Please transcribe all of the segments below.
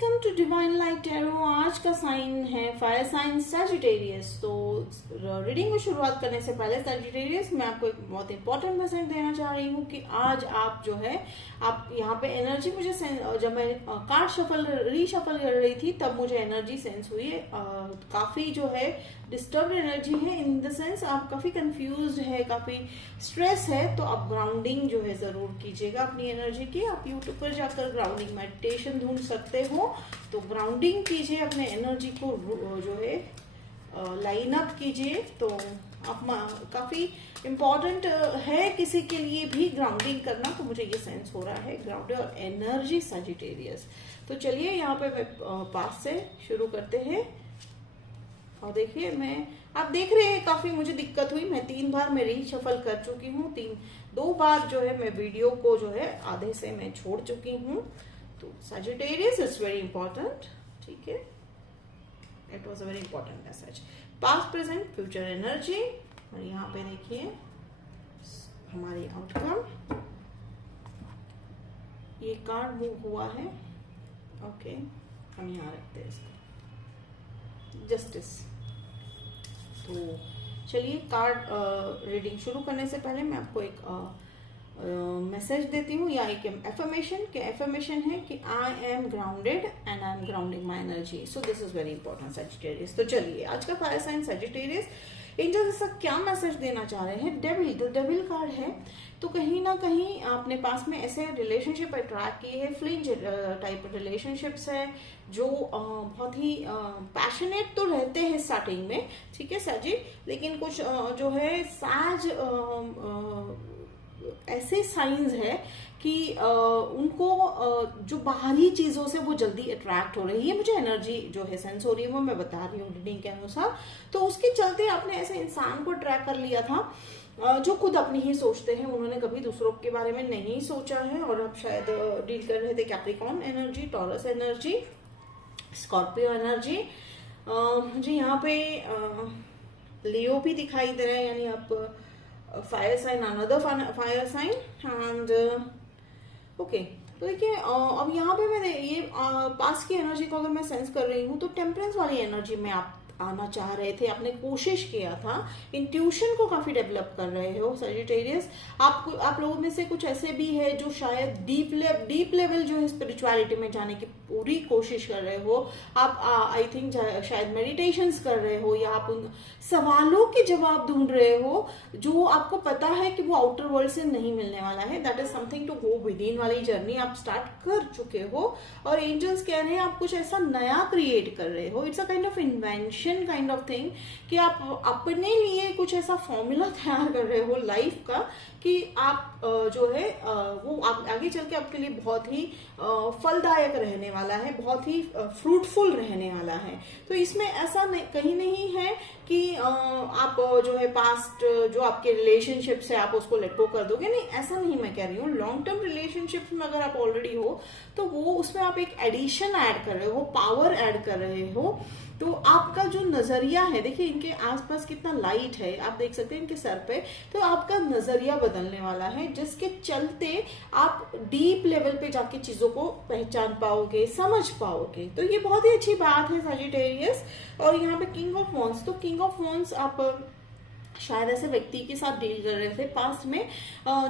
Welcome to divine light tarot. आज का sign है फायर साइन सैजिटेरियस। तो रीडिंग को शुरुआत करने से पहले सैजिटेरियस मैं आपको एक बहुत इंपॉर्टेंट मैसेज देना चाह रही हूँ कि आज आप जो है आप यहाँ पे एनर्जी मुझे जब मैं कार्ड शफल रीशफल कर रही थी तब मुझे एनर्जी सेंस हुई है। काफी जो है डिस्टर्ब एनर्जी है, इन द सेंस आप काफी कंफ्यूज है, काफी स्ट्रेस है। तो आप ग्राउंडिंग जो है जरूर कीजिएगा अपनी एनर्जी की। आप यूट्यूब पर जाकर ग्राउंडिंग मेडिटेशन ढूंढ सकते हो, तो ग्राउंडिंग कीजिए, अपने एनर्जी को जो है लाइन अप कीजिए। तो आप काफी इम्पोर्टेंट है किसी के लिए भी ग्राउंडिंग करना, तो मुझे ये सेंस हो रहा है ग्राउंडेड और एनर्जी सजिटेरियस। तो चलिए यहाँ पे मैं पास से शुरू करते हैं। और देखिए आप देख रहे हैं काफी मुझे दिक्कत हुई। मैं 3 बार मैं रीशफल कर चुकी हूँ, 2 बार जो है मैं वीडियो को जो है आधे से मैं छोड़ चुकी हूँ। तो सजिटेरियस इज वेरी इंपॉर्टेंट, ठीक है। It was a very important message. Past present future energy, और यहाँ पे देखिए हमारी आउटकम। ये कार्ड मूव हुआ है, ओके, हम यहाँ रखते हैं इसको, जस्टिस। तो चलिए कार्ड रीडिंग शुरू करने से पहले मैं आपको एक मैसेज देती हूँ या एक एफर्मेशन के एफर्मेशन है कि I am grounded and I am grounding my energy. So this is very important Sagittarius. तो चलिए आज का फायर साइन सजिटेरियस एंजल ऐसा क्या मैसेज देना चाह रहे हैं। डेविल, तो डेविल कार्ड है, तो कहीं ना कहीं आपने पास में ऐसे रिलेशनशिप अट्रैक्ट किए हैं, फ्लिंज टाइप रिलेशनशिप्स है जो बहुत ही पैशनेट तो रहते हैं स्टार्टिंग में, ठीक है साजी, लेकिन कुछ जो है साज ऐसे साइंस है कि उनको जो बाहरी चीजों से वो जल्दी अट्रैक्ट हो रही है। मुझे एनर्जी जो है सेंस हो रही है, वो मैं बता रही हूँ रीडिंग के अनुसार। तो उसके चलते आपने ऐसे इंसान को ट्रैक कर लिया था जो खुद अपनी ही सोचते हैं, उन्होंने कभी दूसरों के बारे में नहीं सोचा है। और अब शायद डील कर रहे थे Capricorn energy, taurus energy, Scorpio energy. मुझे यहाँ पे लियो भी दिखाई दे रहा है, यानी आप fire sign, another fire sign and okay. तो देखिए अब यहाँ पे मैं ये पास की एनर्जी को अगर मैं सेंस कर रही हूँ तो टेम्परेंस वाली एनर्जी में आप आना चाह रहे थे, आपने कोशिश किया था, इंट्यूशन को काफी डेवलप कर रहे हो सजिटेरियस। आप लोगों में से कुछ ऐसे भी है जो शायद डीप लेवल जो है स्पिरिचुअलिटी में जाने की पूरी कोशिश कर रहे हो। आप आई थिंक शायद मेडिटेशंस कर रहे हो, या आप उन सवालों के जवाब ढूंढ रहे हो जो आपको पता है कि वो आउटर वर्ल्ड से नहीं मिलने वाला है। That is something to go within वाली जर्नी आप स्टार्ट कर चुके हो, और एंजल्स कह रहे हैं आप कुछ ऐसा नया क्रिएट कर रहे हो। It's a kind of invention kind of thing कि आप अपने लिए कुछ ऐसा फॉर्मूला तैयार कर रहे हो लाइफ का कि आप जो है वो आप आगे चल के आपके लिए बहुत ही फलदायक रहने वाला है, बहुत ही फ्रूटफुल रहने वाला है। तो इसमें ऐसा कहीं नहीं है कि आप जो है पास्ट जो आपके रिलेशनशिप से आप उसको लेट गो कर दोगे, नहीं, ऐसा नहीं मैं कह रही हूँ। लॉन्ग टर्म रिलेशनशिप में अगर आप ऑलरेडी हो तो वो उसमें आप एक एडिशन ऐड कर रहे हो, पावर ऐड कर रहे हो। तो आपका जो नजरिया है, देखिए इनके आसपास कितना लाइट है, आप देख सकते हैं इनके सर पे। तो आपका नजरिया बदलने वाला है, जिसके चलते आप डीप लेवल पे जाके चीजों को पहचान पाओगे, समझ पाओगे। तो ये बहुत ही अच्छी बात है सजिटेरियस। और यहाँ पे किंग ऑफ वॉन्ड्स, तो किंग ऑफ वॉन्ड्स आप शायद ऐसे व्यक्ति के साथ डील कर रहे थे पास्ट में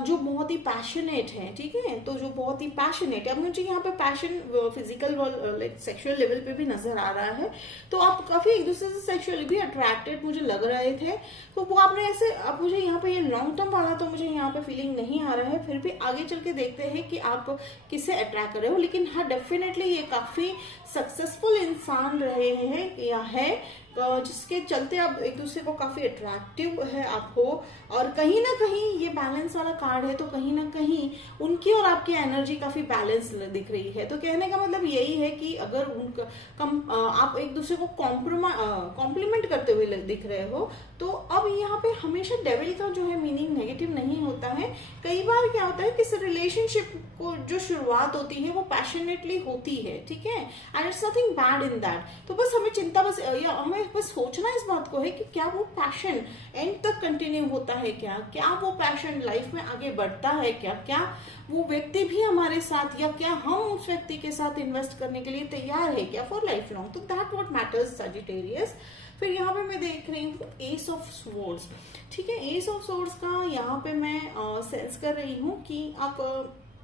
जो बहुत ही पैशनेट है, ठीक है। तो जो बहुत ही पैशनेट है, अब मुझे यहाँ पे पैशन फिजिकल सेक्सुअल लेवल पे भी नजर आ रहा है। तो आप काफी एक दूसरे से सेक्सुअली भी अट्रैक्टेड मुझे लग रहे थे। तो वो आपने ऐसे, अब मुझे यहाँ पे ये लॉन्ग टर्म वाला तो मुझे यहाँ पे फीलिंग नहीं आ रहा है, फिर भी आगे चल के देखते हैं कि आप किससे अट्रैक्ट कर रहे हो। लेकिन हाँ, डेफिनेटली ये काफी सक्सेसफुल इंसान रहे हैं या है, जिसके चलते आप एक दूसरे को काफी अट्रैक्टिव है आपको। और कहीं ना कहीं ये बैलेंस वाला कार्ड है, तो कहीं ना कहीं उनकी और आपकी एनर्जी काफी बैलेंस दिख रही है। तो कहने का मतलब यही है कि अगर आप एक दूसरे को कॉम्प्लीमेंट करते हुए दिख रहे हो, तो अब यहाँ पे हमेशा डेविल का जो है मीनिंग नेगेटिव नहीं होता है। कई बार क्या होता है कि इस रिलेशनशिप को जो शुरुआत होती है वो पैशनेटली होती है, ठीक है, and it's nothing bad in that. तो बस हमें चिंता, बस या हमें बस सोचना इस बात को है कि क्या वो पैशन एंड तक कंटिन्यू होता है क्या, क्या वो पैशन लाइफ में आगे बढ़ता है क्या, क्या वो व्यक्ति भी हमारे साथ, या क्या हम उस व्यक्ति के साथ इन्वेस्ट करने के लिए तैयार है क्या फॉर लाइफ लॉन्ग। तो दैट व्हाट मैटर्स सजिटेरियस। फिर यहाँ पे मैं देख रही हूँ एस ऑफ स्वॉर्ड्स। ठीक है, एस ऑफ स्वॉर्ड्स का यहाँ पे मैं सेंस कर रही हूँ कि आप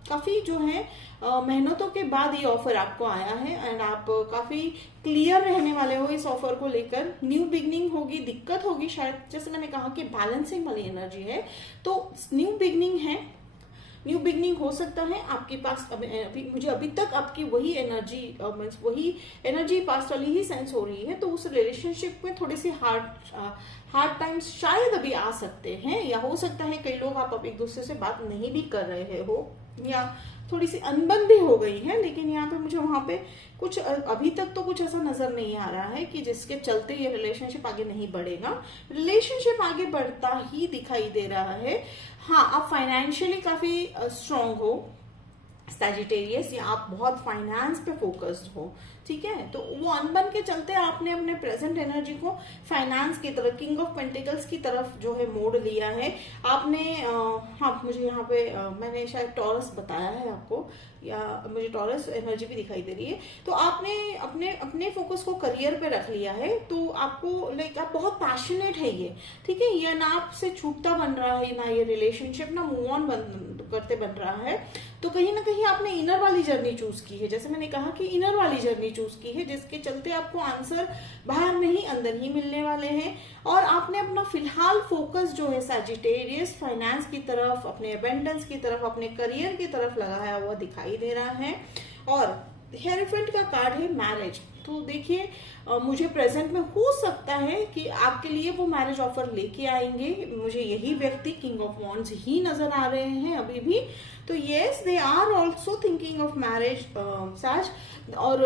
काफी जो है मेहनतों के बाद ये ऑफर आपको आया है एंड आप काफी क्लियर रहने वाले हो इस ऑफर को लेकर। न्यू बिगनिंग होगी, दिक्कत होगी शायद, जैसे मैंने कहा कि बैलेंसिंग वाली एनर्जी है, तो न्यू बिगनिंग है, न्यू बिगनिंग हो सकता है आपके पास। अभी मुझे अभी तक आपकी वही एनर्जी मीन्स वही एनर्जी पास वाली ही सेंस हो रही है। तो उस रिलेशनशिप में थोड़ी सी हार्ड टाइम्स शायद अभी आ सकते हैं, या हो सकता है कई लोग आप अब एक दूसरे से बात नहीं भी कर रहे हो, या थोड़ी सी अनबन भी हो गई है। लेकिन यहाँ पे मुझे वहां पे कुछ अभी तक तो कुछ ऐसा नजर नहीं आ रहा है कि जिसके चलते ये रिलेशनशिप आगे नहीं बढ़ेगा। रिलेशनशिप आगे बढ़ता ही दिखाई दे रहा है। हाँ, आप फाइनेंशियली काफी स्ट्रांग हो सैजिटेरियस, या आप बहुत फाइनेंस पे फोकस्ड हो। ठीक है, तो वो अनबन के चलते आपने अपने प्रेजेंट एनर्जी को फाइनेंस की तरफ, किंग ऑफ पेंटिकल्स की तरफ जो है मोड़ लिया है आपने। हाँ, मुझे यहाँ पे मैंने शायद टॉरस बताया है आपको, या मुझे टॉरस एनर्जी भी दिखाई दे रही है। तो आपने अपने अपने फोकस को करियर पे रख लिया है, तो आपको लाइक आप बहुत पैशनेट है ये। ठीक है, ये ना आपसे छूटता बन रहा है, ना ये रिलेशनशिप ना मूव ऑन करते बन रहा है। तो कहीं ना कहीं आपने इनर वाली जर्नी चूज की है, जैसे मैंने कहा कि इनर वाली जर्नी चूज की है, जिसके चलते आपको आंसर बाहर नहीं अंदर ही मिलने वाले हैं। और आपने अपना फिलहाल फोकस जो है सैजिटेरियस फाइनेंस की तरफ, अपने अबेंडेंस की तरफ, अपने करियर की तरफ लगाया हुआ दिखाई दे रहा है। और हेरोफेंट का कार्ड है मैरिज। तो देखिए मुझे प्रेजेंट में हो सकता है कि आपके लिए वो मैरिज ऑफर लेके आएंगे। मुझे यही व्यक्ति किंग ऑफ वॉन्ड्स ही नजर आ रहे हैं अभी भी। तो yes, they are also thinking of marriage साज। और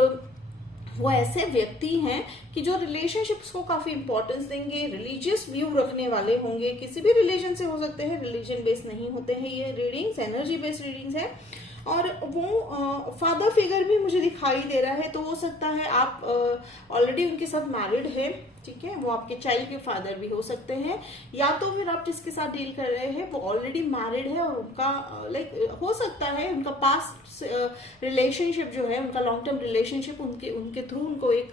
वो ऐसे व्यक्ति हैं कि जो रिलेशनशिप्स को काफी इंपॉर्टेंस देंगे, रिलीजियस व्यू रखने वाले होंगे। किसी भी रिलीजन से हो सकते हैं, रिलीजन बेस्ड नहीं होते हैं ये रीडिंग्स, एनर्जी बेस्ड रीडिंग्स है। और वो फादर फिगर भी मुझे दिखाई दे रहा है। तो हो सकता है आप ऑलरेडी उनके साथ मैरिड है। ठीक है, वो आपके चाइल्ड के फादर भी हो सकते हैं, या तो फिर आप जिसके साथ डील कर रहे हैं वो ऑलरेडी मैरिड है और उनका लाइक हो सकता है उनका पास्ट रिलेशनशिप जो है, उनका लॉन्ग टर्म रिलेशनशिप, उनके थ्रू उनको एक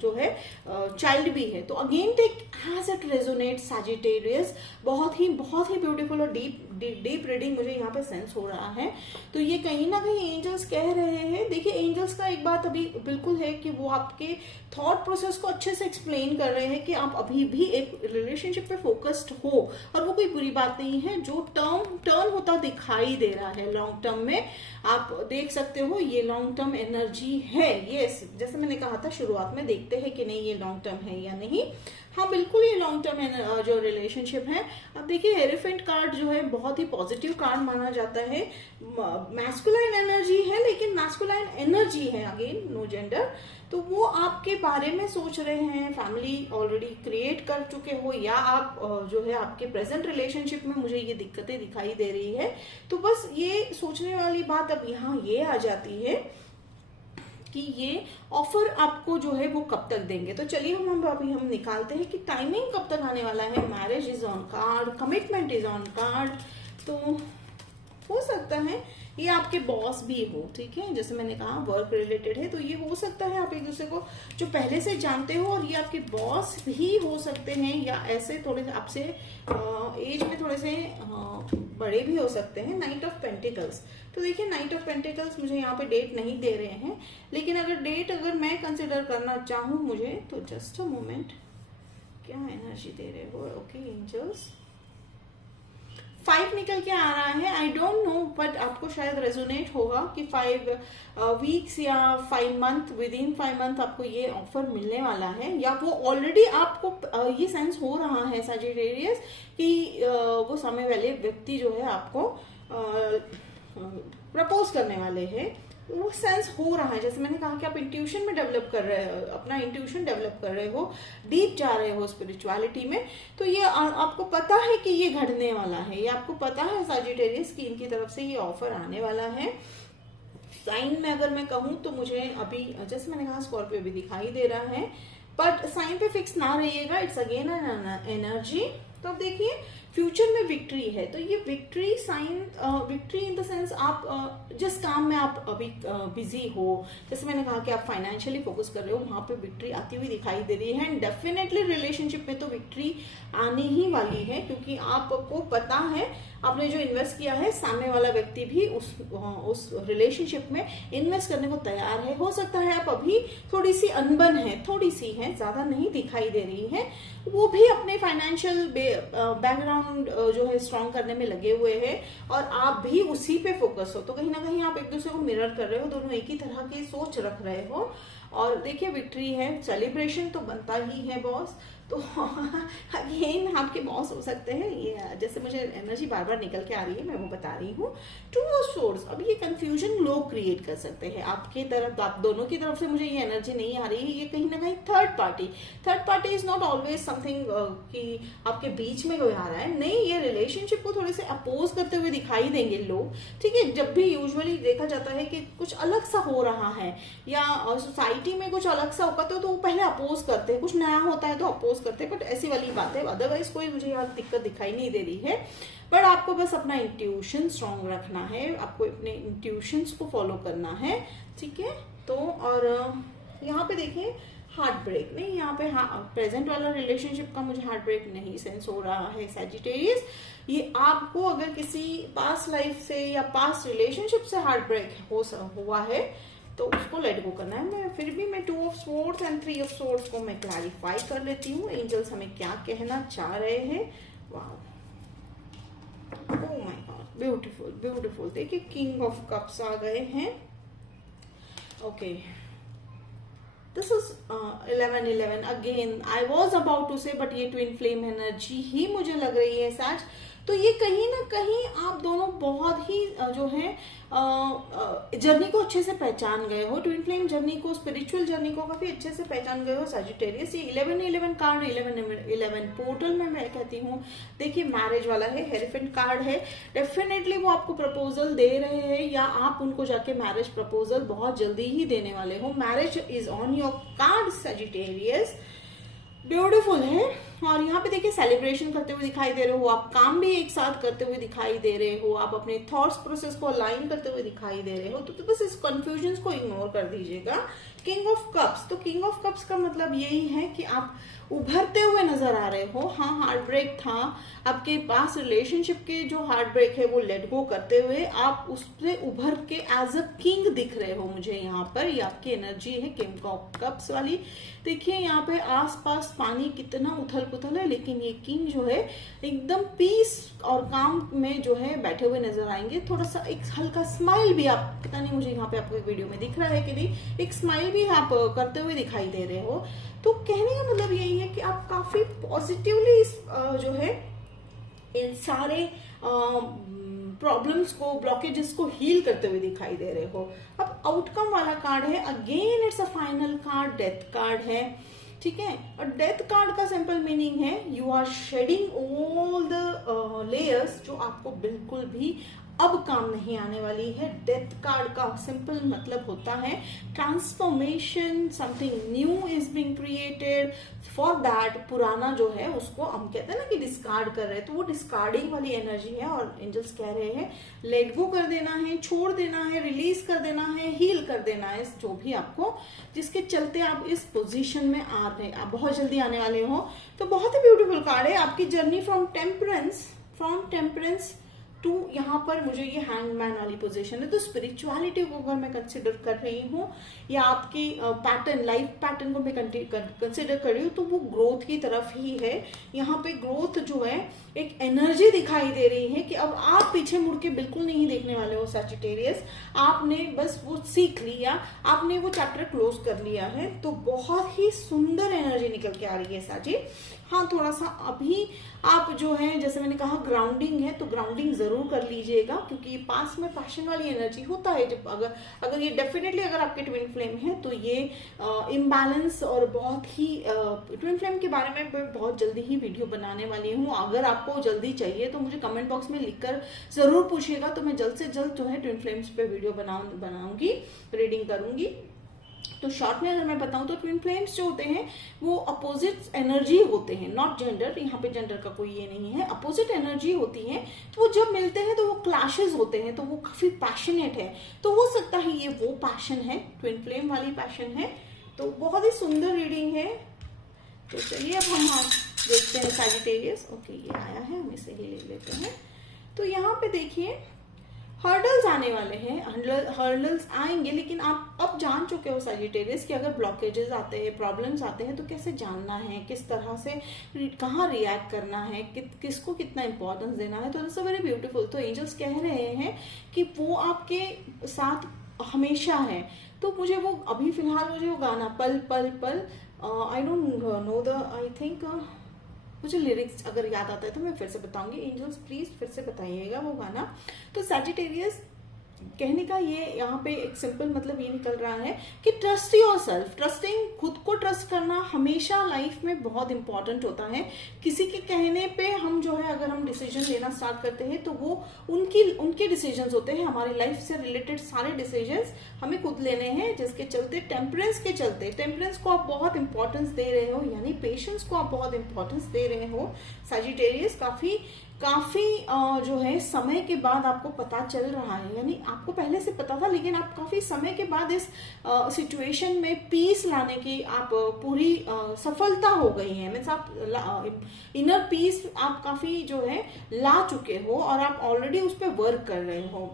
जो है चाइल्ड भी है। तो again take has it resonate Sagittarius. बहुत ही ब्यूटीफुल और डीप रीडिंग मुझे यहाँ पे सेंस हो रहा है। तो ये कहीं ना कहीं एंजल्स कह रहे हैं। देखिए एंजल्स का एक बात अभी बिल्कुल है कि वो आपके थॉट प्रोसेस को अच्छे से एक्सप्लेन कर रहे हैं कि आप अभी भी एक रिलेशनशिप पे फोकस्ड हो, और वो कोई बुरी बात नहीं है। जो टर्न होता दिखाई दे रहा है लॉन्ग टर्म में, आप देख सकते हो ये लॉन्ग टर्म एनर्जी है। ये जैसे मैंने कहा था शुरुआत में, देखते हैं कि नहीं ये लॉन्ग टर्म है या नहीं। हाँ बिल्कुल ये लॉन्ग टर्म जो रिलेशनशिप है। अब देखिए हेरोफेंट कार्ड जो है बहुत ही पॉजिटिव कार्ड माना जाता है। मैस्कुलाइन एनर्जी है, लेकिन मैस्कुलाइन एनर्जी है, अगेन नो जेंडर। तो वो आपके बारे में सोच रहे हैं, फैमिली ऑलरेडी क्रिएट कर चुके हो, या आप जो है आपके प्रेजेंट रिलेशनशिप में मुझे ये दिक्कतें दिखाई दे रही है। तो बस ये सोचने वाली बात अब यहाँ ये आ जाती है कि ये ऑफर आपको जो है वो कब तक देंगे। तो चलिए हम निकालते हैं कि टाइमिंग कब तक आने वाला है। Marriage is on card, commitment is on card. तो हो सकता है ये आपके बॉस भी हो। ठीक है, जैसे मैंने कहा वर्क रिलेटेड है, तो ये हो सकता है आप एक दूसरे को जो पहले से जानते हो, और ये आपके बॉस भी हो सकते हैं, या ऐसे थोड़े आपसे एज में थोड़े से बड़े भी हो सकते हैं। Night of pentacles. तो देखिए नाइट ऑफ पेंटिकल्स मुझे यहाँ पे डेट नहीं दे रहे हैं, लेकिन अगर मैं कंसिडर करना चाहूँ मुझे, तो जस्ट अ मोमेंट, क्या एनर्जी दे रहे हो। ओके एंजल्स, 5 निकल के आ रहा है। आई डोंट नो, बट आपको शायद रेजोनेट होगा कि 5 वीक्स या 5 मंथ, विद इन 5 मंथ आपको ये ऑफर मिलने वाला है, या वो ऑलरेडी आपको ये सेंस हो रहा है सजिटेरियस कि वो सामने वाले व्यक्ति जो है आपको प्रपोज करने वाले हैं। वो सेंस हो रहा है। जैसे मैंने कहा कि आप इंट्यूशन में डेवलप कर रहे हो, अपना इंट्यूशन डेवलप कर रहे हो, डीप जा रहे हो स्पिरिचुअलिटी में। तो ये आपको पता है कि ये घटने वाला है, ये आपको पता है सजिटेरियस की इनकी तरफ से ये ऑफर आने वाला है। साइन में अगर मैं कहूँ तो मुझे अभी जैसे मैंने कहा स्कॉर्पियो भी दिखाई दे रहा है, बट साइन पे फिक्स ना रहिएगा, इट्स अगेन एन एनर्जी। तो अब देखिए फ्यूचर में विक्ट्री है, तो ये victory sign, victory in the sense आप जिस काम में आप अभी बिजी हो, जैसे मैंने कहा कि आप फाइनेंशियली फोकस कर रहे हो, वहां पे विक्ट्री आती हुई दिखाई दे रही है। एंड डेफिनेटली रिलेशनशिप में तो विक्ट्री आनी ही वाली है, क्योंकि आपको पता है आपने जो इन्वेस्ट किया है, सामने वाला व्यक्ति भी उस रिलेशनशिप में इन्वेस्ट करने को तैयार है। हो सकता है आप अभी थोड़ी सी अनबन है, थोड़ी सी है, ज्यादा नहीं दिखाई दे रही है, वो भी अपने फाइनेंशियल बैकग्राउंड जो है स्ट्रॉन्ग करने में लगे हुए हैं, और आप भी उसी पे फोकस हो। तो कहीं ना कहीं आप एक दूसरे को मिरर कर रहे हो, दोनों एक ही तरह की सोच रख रहे हो। और देखिए विक्ट्री है, सेलिब्रेशन तो बनता ही है बॉस। तो अगेन आपके बॉस हो सकते हैं, ये जैसे मुझे एनर्जी बार बार निकल के आ रही है, मैं वो बता रही हूँ। टू ऑफ सोर्स, अब ये कंफ्यूजन लोग क्रिएट कर सकते हैं आपकी तरफ, आप दोनों की तरफ से मुझे ये एनर्जी नहीं आ रही है। ये कहीं ना कहीं third party is not always something कि आपके बीच में कोई आ रहा है, नहीं, ये रिलेशनशिप को थोड़े से अपोज करते हुए दिखाई देंगे लोग, ठीक है। जब भी यूजुअली देखा जाता है कि कुछ अलग सा हो रहा है या सोसाइटी में कुछ अलग सा होता है, तो वो पहले अपोज करते हैं, कुछ नया होता है तो अपोज करते हैं, बट ऐसी वाली बात है। अदरवाइज कोई मुझे यहाँ दिक्कत दिखाई नहीं दे रही है। बट आपको बस अपना इंट्यूशन स्ट्रॉन्ग रखना है, आपको अपने इंट्यूशंस को फॉलो करना है, ठीक है। तो और यहाँ पे देखिए हार्ट ब्रेक नहीं, यहाँ पे प्रेजेंट वाला रिलेशनशिप का मुझे हार्ट ब्रेक नहीं सेंस हो रहा है सैजिटेरियस। ये आपको अगर किसी पास्ट लाइफ से या पास्ट रिलेशनशिप से हार्ट ब्रेक हुआ है तो उसको लेट गो करना है। मैं फिर भी मैं 2 of swords and 3 of swords को मैं क्लैरिफाई कर लेती हूँ, एंजल्स हमें क्या कहना चाह रहे हैं। Wow, oh my God, beautiful beautiful. देखिए किंग ऑफ कप्स आ गए हैं। Okay, this is 11 again I was about to say, but ये ट्विन फ्लेम एनर्जी ही मुझे लग रही है सच। तो ये कहीं ना कहीं आप दोनों बहुत ही जो है जर्नी को अच्छे से पहचान गए हो, ट्विन फ्लेम जर्नी को, स्पिरिचुअल जर्नी को काफी अच्छे से पहचान गए हो सैजिटेरियस। ये 11 कार्ड, 11 पोर्टल में मैं कहती हूँ। देखिए मैरिज वाला है, हेरिफेंट कार्ड है, डेफिनेटली वो आपको प्रपोजल दे रहे हैं या आप उनको जाके मैरिज प्रपोजल बहुत जल्दी ही देने वाले हो। Marriage is on your card Sagittarius, beautiful है। और यहाँ पे देखिए सेलिब्रेशन करते हुए दिखाई दे रहे हो, आप काम भी एक साथ करते हुए दिखाई दे रहे हो, आप अपने थॉट्स प्रोसेस को अलाइन करते हुए दिखाई दे रहे हो। तो बस इस कंफ्यूजन को इग्नोर कर दीजिएगा। किंग ऑफ कप्स, तो किंग ऑफ कप्स का मतलब यही है कि आप उभरते हुए नजर आ रहे हो। हाँ, हार्ट ब्रेक था आपके पास, रिलेशनशिप के जो हार्ट ब्रेक है वो लेट गो करते हुए आप उससे उभर के एज अ किंग दिख रहे हो मुझे यहाँ पर। ये आपकी एनर्जी है किंग ऑफ कप्स वाली। देखिए यहाँ पे आसपास पानी कितना उथल पुथल है, लेकिन ये किंग जो है एकदम पीस और काम में जो है बैठे हुए नजर आएंगे। थोड़ा सा एक हल्का स्माइल भी, आप पता नहीं मुझे यहाँ पे आपको एक वीडियो में दिख रहा है कि नहीं, एक स्माइल भी आप करते हुए दिखाई दे रहे हो। तो कहने का मतलब यही है कि आप काफी पॉजिटिवली इस जो है इन सारे प्रॉब्लम्स को, ब्लॉकेजेस को हील करते हुए दिखाई दे रहे हो। अब आउटकम वाला कार्ड है, again it's a final card, death card है, ठीक है। और डेथ कार्ड का सिंपल मीनिंग है you are shedding all the layers जो आपको बिल्कुल भी अब काम नहीं आने वाली है। डेथ कार्ड का सिंपल मतलब होता है transformation, something new is being created. For that पुराना जो है उसको हम कहते हैं ना कि डिस्कार्ड कर रहे हैं, तो वो डिस्कार्डिंग वाली एनर्जी है। और एंजल्स कह रहे हैं लेट गो कर देना है, छोड़ देना है, रिलीज कर देना है, हील कर देना है जो भी आपको, जिसके चलते आप इस पोजीशन में आ रहे, आप बहुत जल्दी आने वाले हो। तो बहुत ही ब्यूटीफुल कार्ड है आपकी जर्नी फ्रॉम टेम्परेंस टू यहाँ पर मुझे ये हैंगमैन वाली पोजीशन है। तो स्पिरिचुअलिटी को अगर मैं कंसिडर कर रही हूँ या आपकी पैटर्न, लाइफ पैटर्न को मैं कंसिडर कर रही हूँ, तो वो ग्रोथ की तरफ ही है। यहाँ पे ग्रोथ जो है एक एनर्जी दिखाई दे रही है कि अब आप पीछे मुड़ के बिल्कुल नहीं देखने वाले हो सैजिटेरियस। आपने बस वो सीख लिया, आपने वो चैप्टर क्लोज कर लिया है। तो बहुत ही सुंदर एनर्जी निकल के आ रही है साजी। हाँ, थोड़ा सा अभी आप जो है जैसे मैंने कहा ग्राउंडिंग है, तो ग्राउंडिंग जरूर कर लीजिएगा, क्योंकि पास में पैशन वाली एनर्जी होता है जब अगर ये डेफिनेटली अगर आपके ट्विन फ्लेम है तो ये इम्बैलेंस। और बहुत ही ट्विन फ्लेम के बारे में मैं बहुत जल्दी ही वीडियो बनाने वाली हूँ। अगर आपको जल्दी चाहिए तो मुझे कमेंट बॉक्स में लिखकर जरूर पूछिएगा, तो मैं जल्द से जल्द जो है ट्विन फ्लेम्स पे वीडियो बनाऊंगी, रीडिंग करूंगी। तो शॉर्ट में अगर मैं बताऊं तो ट्विन फ्लेम्स जो होते हैं वो अपोजिट एनर्जी होते हैं, नॉट जेंडर, यहाँ पे जेंडर का कोई ये नहीं है, अपोजिट एनर्जी होती है। तो वो जब मिलते हैं तो वो क्लैशेस होते हैं, तो वो काफी पैशनेट है। तो हो सकता है ये वो पैशन है, ट्विन फ्लेम वाली पैशन है। तो बहुत ही सुंदर रीडिंग है। तो चलिए अब हम देखते हैं सैजिटेरियस। ओके, ये आया है, हम इसे ही ले लेते हैं। तो यहाँ पे देखिए हर्डल्स आने वाले हैं, हर्डल्स आएंगे, लेकिन आप अब जान चुके हो सैजिटेरियस कि अगर ब्लॉकेजेस आते हैं, प्रॉब्लम्स आते हैं तो कैसे जानना है, किस तरह से कहाँ रिएक्ट करना है, किसको कितना इंपॉर्टेंस देना है। तो दिस अ वेरी ब्यूटीफुल। तो एंजल्स कह रहे हैं कि वो आपके साथ हमेशा है। तो मुझे वो अभी फिलहाल मुझे वो गाना पल पल पल, I don't know the, I think मुझे लिरिक्स अगर याद आता है तो मैं फिर से बताऊंगी। एंजल्स प्लीज फिर से बताइएगा वो गाना। तो सैजिटेरियस कहने का ये यहाँ पे एक सिंपल मतलब ये निकल रहा है कि ट्रस्ट योर सेल्फ, ट्रस्टिंग, खुद को ट्रस्ट करना हमेशा लाइफ में बहुत इंपॉर्टेंट होता है। किसी के कहने पे हम जो है अगर हम डिसीजन लेना स्टार्ट करते हैं तो वो उनके डिसीजंस होते हैं। हमारी लाइफ से रिलेटेड सारे डिसीजंस हमें खुद लेने हैं, जिसके चलते टेम्परेंस को आप बहुत इंपॉर्टेंस दे रहे हो, यानी पेशेंस को आप बहुत इंपॉर्टेंस दे रहे हो। सैजिटेरियस काफी जो है समय के बाद आपको पता चल रहा है, यानी आपको पहले से पता था लेकिन आप काफी समय के बाद इस सिचुएशन में पीस लाने की आप पूरी सफलता हो गई है। मीन्स आप इनर पीस आप काफी जो है ला चुके हो और आप ऑलरेडी उस पर वर्क कर रहे हो।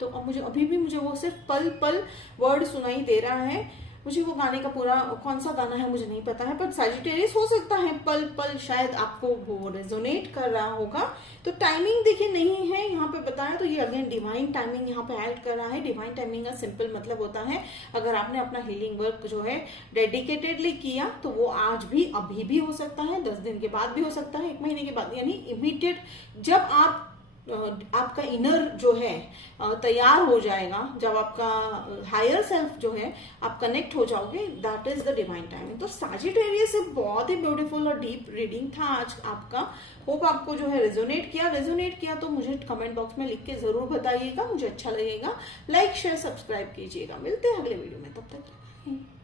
तो अब अभी भी मुझे वो सिर्फ पल पल वर्ड सुनाई दे रहा है। मुझे वो गाने का पूरा कौन सा गाना है मुझे नहीं पता है, पर सैजिटेरियस हो सकता है पल पल शायद आपको वो रेजोनेट कर रहा होगा। तो टाइमिंग देखिए नहीं है यहाँ पे बताया, तो ये अगेन डिवाइन टाइमिंग यहाँ पे ऐड कर रहा है। डिवाइन टाइमिंग का सिंपल मतलब होता है अगर आपने अपना हीलिंग वर्क जो है डेडिकेटेडली किया तो वो आज भी अभी भी हो सकता है, 10 दिन के बाद भी हो सकता है, 1 महीने के बाद, यानी इमीडिएट जब आपका इनर जो है तैयार हो जाएगा, जब आपका हायर सेल्फ जो है आप कनेक्ट हो जाओगे, that is the divine timing. तो सैजिटेरियस से बहुत ही ब्यूटीफुल और डीप रीडिंग था आज आपका। होप आपको जो है रेजोनेट किया तो मुझे कमेंट बॉक्स में लिख के जरूर बताइएगा, मुझे अच्छा लगेगा। लाइक शेयर सब्सक्राइब कीजिएगा। मिलते हैं अगले वीडियो में, तब तक